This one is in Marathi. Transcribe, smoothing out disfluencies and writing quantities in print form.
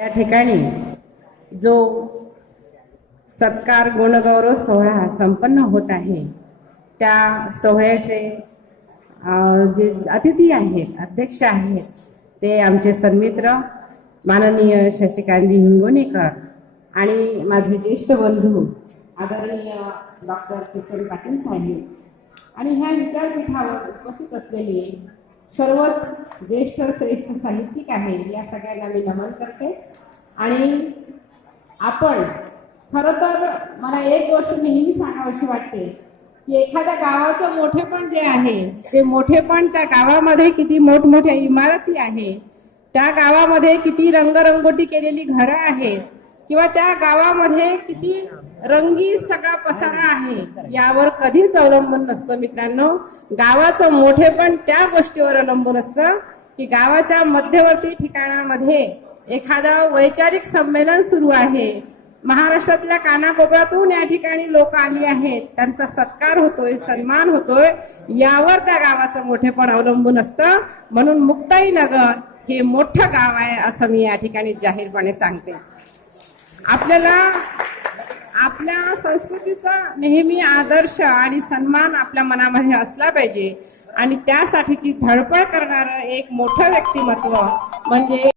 या ठिकाणी जो सत्कार गुणगौरव सोहळा संपन्न होत आहे त्या सोहळ्याचे जे अतिथी आहेत, अध्यक्ष आहेत, ते आमचे सन्मित्र माननीय शशिकांतजी हिंगोनीकर आणि माझे ज्येष्ठ बंधू आदरणीय डॉक्टर किसन पाटील साहेब आणि ह्या विचारपीठावर उपस्थित असलेले सर्वच ज्येष्ठ श्रेष्ठ साहित्यिक आहे, या सगळ्यांना मी नमन करते। आणि आपण खरं तर मला एक गोष्ट नेहमी सांगावीशी वाटते की एखाद्या गावाचं मोठेपण जे आहे ते मोठेपण त्या गावामध्ये किती मोठमोठ्या इमारती आहे, त्या गावामध्ये किती रंगरंगोटी केलेली घरं आहेत किंवा त्या गावामध्ये किती रंगी सगळा पसारा आहे, यावर कधीच अवलंबून नसतं मित्रांनो। गावाचं मोठेपण त्या गोष्टीवर अवलंबून असतं की गावाच्या मध्यवर्ती ठिकाणामध्ये एखादं वैचारिक संमेलन सुरू आहे, महाराष्ट्रातल्या कानाकोपऱ्यातून या ठिकाणी लोक आली आहेत, त्यांचा सत्कार होतोय, सन्मान होतोय, यावर त्या गावाचं मोठेपण अवलंबून असतं। म्हणून मुक्ताईनगर हे मोठं गाव आहे असं मी या ठिकाणी जाहीरपणे सांगते। आपल्याला आपल्या संस्कृतीचा नेहमी आदर्श आणि सन्मान आपल्या मनामध्ये असला पाहिजे आणि त्यासाठीची धडपड करणारं एक मोठं व्यक्तिमत्व म्हणजे